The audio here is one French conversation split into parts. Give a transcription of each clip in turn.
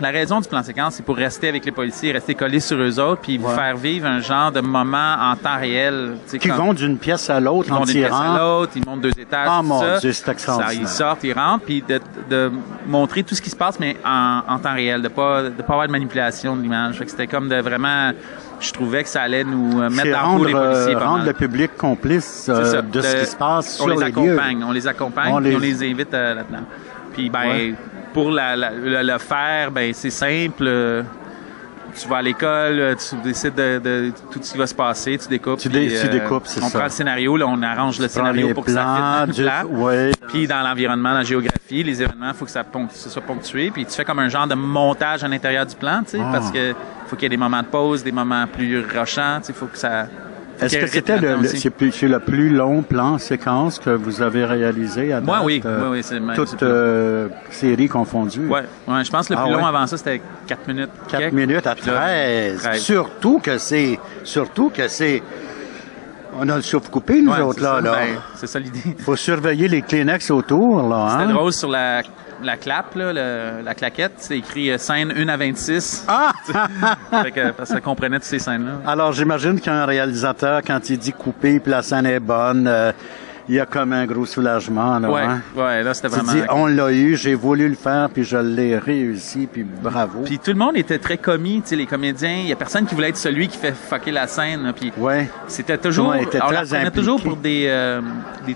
La raison du plan séquence, c'est pour rester avec les policiers, rester collés sur eux autres, puis vous faire vivre un genre de moment en temps réel. Qui vont d'une pièce à l'autre en tirant. Ils vont d'une pièce à l'autre, ils montent 2 étages, tout mon Dieu, c'est extraordinaire. Ils sortent, ils rentrent, puis de montrer tout ce qui se passe, mais en temps réel, de pas avoir de manipulation de l'image. Fait que c'était comme de vraiment... Je trouvais que ça allait nous mettre dans le coup les policiers. Rendre le public complice de ce qui se passe sur les lieux. On les accompagne, puis on les invite là-dedans. Puis, pour le faire, c'est simple. Tu vas à l'école, tu décides de tout ce qui va se passer, tu découpes. Tu découpes, c'est ça. On prend le scénario, là, on arrange le scénario pour que ça fitte dans le plan. Puis dans l'environnement, dans la géographie, les événements, il faut que ça soit ponctué. Puis tu fais comme un genre de montage à l'intérieur du plan, tu sais, parce que faut qu'il y ait des moments de pause, des moments plus rushants, tu sais, faut que ça... Est-ce que c'était le plus long plan séquence que vous avez réalisé à date? Moi, oui. C'est toute série confondue. Oui, je pense que le plus long avant ça, c'était 4 minutes. 4 minutes à 13. Surtout que c'est... On a le souffle coupé, nous autres, là. C'est ça l'idée. Il faut surveiller les Kleenex autour, là. C'était drôle sur la clap, là, la claquette, c'est écrit scène 1 à 26. Parce que ça comprenait toutes ces scènes-là. Alors, j'imagine qu'un réalisateur, quand il dit couper puis la scène est bonne, il y a comme un gros soulagement, là. Ouais, là, c'était vraiment... Tu dis, on l'a eu, j'ai voulu le faire, puis je l'ai réussi, puis bravo. Puis tout le monde était très commis, tu sais, les comédiens. Il y a personne qui voulait être celui qui fait fucker la scène, puis c'était toujours... On la prenait toujours pour des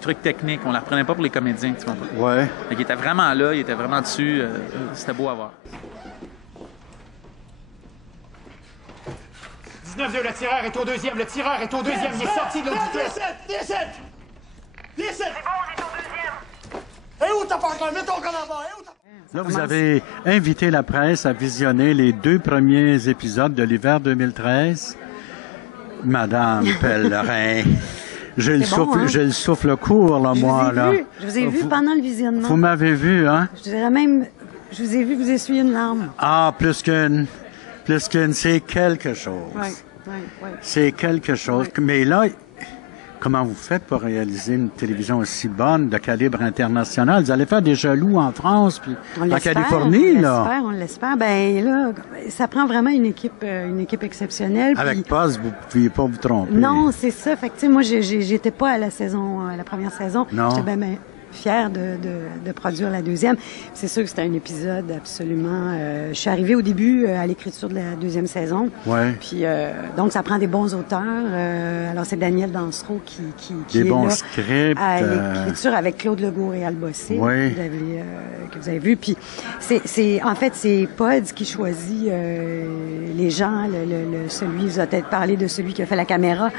trucs techniques. On la prenait pas pour les comédiens, tu comprends? Ouais. Fait qu'il était vraiment là, il était vraiment dessus. C'était beau à voir. 19-2, le tireur est au deuxième, il est sorti de l'auditeur. 17! C'est bon, on est au deuxième! Et où t'as pas encore? Mets ton gun en bas! Là, vous avez invité la presse à visionner les 2 premiers épisodes de l'hiver 2013. Madame Pellerin, j'ai le souffle court, là, moi, là. Je vous ai vu pendant le visionnement. Vous m'avez vu, hein? Je dirais même, je vous ai vu vous essuyer une larme. Ah, plus qu'une, c'est quelque chose. Oui. C'est quelque chose. Oui. Mais là, comment vous faites pour réaliser une télévision aussi bonne, de calibre international? Vous allez faire des jaloux en France, puis en Californie, là? On l'espère. Ben là, ça prend vraiment une équipe exceptionnelle. Avec Poz, vous ne pouviez pas vous tromper. Non, c'est ça. Fait que, tu sais, moi, j'étais pas à la première saison. Non. J'étais bien fière de produire la deuxième. C'est sûr que c'était un épisode absolument... je suis arrivée au début à l'écriture de la deuxième saison. Ouais. Puis, donc, ça prend des bons auteurs. Alors, c'est Daniel Dansereau qui des est bons là scripts. À l'écriture avec Claude Legault et Al Bossé, que vous avez vu. Puis, en fait, c'est Pods qui choisit les gens. Celui, vous avez peut-être parlé de celui qui a fait la caméra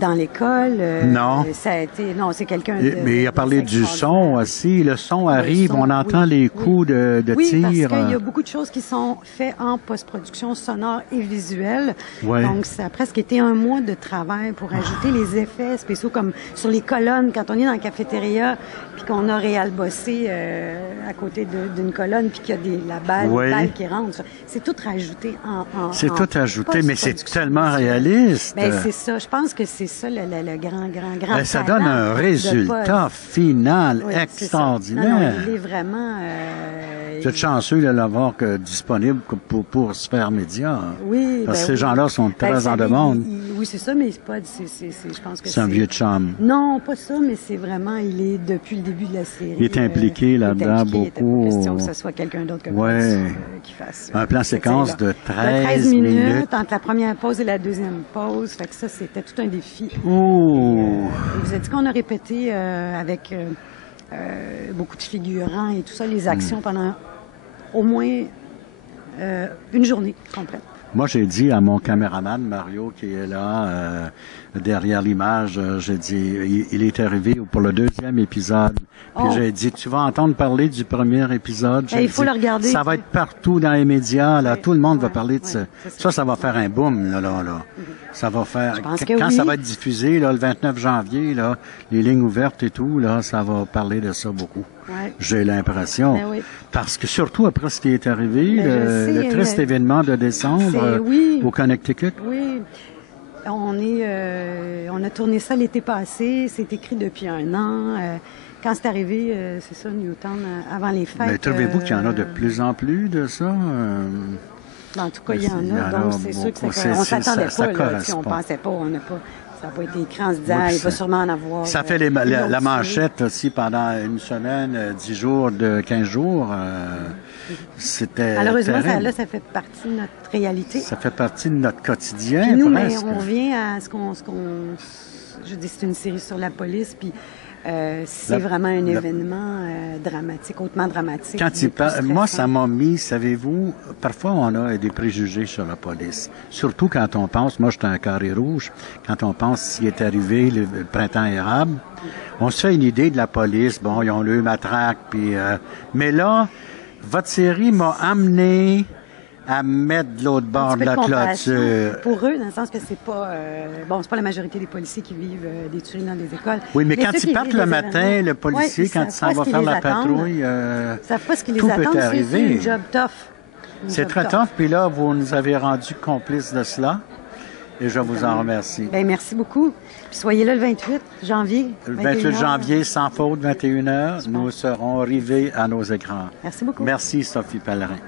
dans l'école. Non. Ça a été... Non, c'est quelqu'un Mais il a parlé du son aussi. Le son arrive, on entend les coups de tir. Oui, parce qu'il y a beaucoup de choses qui sont faites en post-production sonore et visuelle. Ouais. Donc, ça a presque été un mois de travail pour ajouter les effets spéciaux, comme sur les colonnes, quand on est dans la cafétéria, puis qu'on a Réal Bossé à côté d'une colonne, puis qu'il y a la balle qui rentre. C'est tout rajouté c'est tout ajouté, mais c'est tellement réaliste. Bien, c'est ça. Je pense que c'est ça le grand ça donne un résultat final extraordinaire. Non, il est vraiment... Vous êtes chanceux de l'avoir disponible pour Sphère Média. Oui. Parce que ces gens-là sont très en demande. Oui, c'est ça, mais c'est pas... je pense que c'est un vieux chum. Non, pas ça, mais c'est vraiment... Il est depuis le début de la série. Il est impliqué là-dedans beaucoup. Il était question que ce soit quelqu'un d'autre que qui fasse... Un plan séquence de 13 minutes. Entre la première pause et la deuxième pause. Fait que ça, c'était tout un défi. Oh! Il vous a dit qu'on a répété avec beaucoup de figurants et tout ça, les actions pendant au moins une journée complète. Moi, j'ai dit à mon caméraman, Mario, qui est là, derrière l'image, j'ai dit, il est arrivé pour le deuxième épisode. Puis j'ai dit, tu vas entendre parler du premier épisode. Il faut le regarder. Ça va être partout dans les médias, là. Tout le monde va parler de ça. Ça va faire un boom, là. Ça va faire... Quand ça va être diffusé, là, le 29 janvier, là, les lignes ouvertes et tout, là, ça va parler de ça beaucoup. Ouais. J'ai l'impression. Parce que surtout après ce qui est arrivé, le triste événement de décembre au Connecticut. Oui. On a tourné ça l'été passé. C'est écrit depuis un an. quand c'est arrivé, c'est ça, Newtown, avant les fêtes... Mais trouvez-vous qu'il y en a de plus en plus de ça? En tout cas, il y en a, donc c'est sûr que on s'attendait pas, là, on pensait pas, ça n'a pas été écrit en se disant, il va sûrement en avoir... Ça fait la manchette aussi pendant une semaine, 10 jours, 15 jours. C'était malheureusement, terrible. ça fait partie de notre réalité. Ça fait partie de notre quotidien, puis nous, presque. Mais on revient à ce qu'on... Je dis, c'est une série sur la police, puis c'est vraiment un événement dramatique, hautement dramatique. Moi, ça m'a mis, savez-vous, parfois on a des préjugés sur la police. Surtout quand on pense, moi j'étais un carré rouge, quand on pense s'il est arrivé le printemps érable, on se fait une idée de la police, bon, ils ont le matraque, puis... mais là, votre série m'a amené à mettre de l'autre bord de la clôture. Pour eux, dans le sens que c'est pas... c'est pas la majorité des policiers qui vivent des tueries dans des écoles. Oui, mais quand ils partent le matin, le policier, quand il s'en va faire la patrouille, ils savent pas ce qui les attend. C'est un job tough. C'est très tough. Puis là, vous nous avez rendu complices de cela. Et je vous en remercie. Bien, merci beaucoup. Puis soyez là le 28 janvier. Le 28 janvier, sans faute, 21h. Nous serons rivés à nos écrans. Merci beaucoup. Merci, Sophie Pellerin.